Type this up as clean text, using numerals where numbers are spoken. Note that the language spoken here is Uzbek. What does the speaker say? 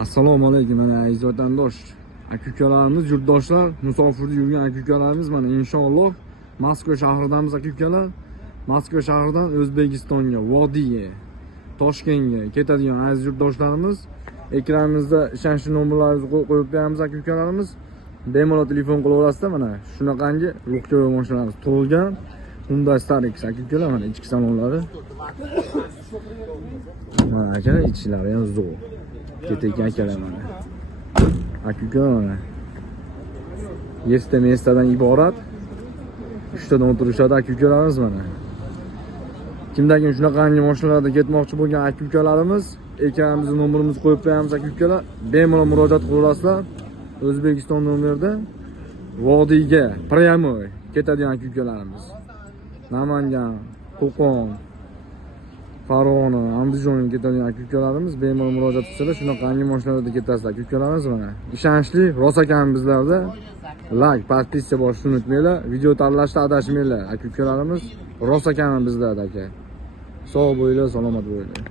Assalomu alaykum mana aziz vatandosh. Aka-ukalarimiz, yurtdoshlar, musofirda yurgan aka-ukalarimiz mana inshaalloh Moskva shahridamiz aka-ukalar. Moskva shahridan O'zbekistonga, Vodiyga, Toshkentga ketadigan aziz yurtdoshlarimiz, ekranimizda ishonchli nomerlaringizni qo'yib beramiz aka-ukalarimiz. Bemalol telefon qilaverasizlar mana shunaqangi ruxjoy mashinalarimiz tug'ilgan Hyundai Starex aka-ukalar mana ichki salonlari. Mana aka ichlari ham zo'r. Ketayotgan akalar mana. Aka-ukalar mana. Yesta-mestadan iborat 3 tadan o'tirishadi aka-ukalarimiz mana. Kimdagi shunaqangi mashinalarda ketmoqchi bo'lgan aka-ukalarimiz, ekranimizga nomerimizni qo'yib qo'yamiz aka-ukalar. Bemalol murojaat qilaverasizlar. O'zbekiston nomerida Vodiyga pryamoy ketadigan aka-ukalarimiz. Namangan, Qo'qon, Farg'ona, Andijonga ketadigan aka-ukalarimiz bemalol murojaat qilsalar, shunaqangi mashinalarda ketasizlar aka-ukalarimiz mana. Ishonchli, rost ekan bizlarda. Like, podpiska bosishni unutmanglar. Video tanlashda adashmanglar aka-ukalarimiz. Rost ekan bizlarda aka. Sog' bo'linglar, salomat bo'linglar.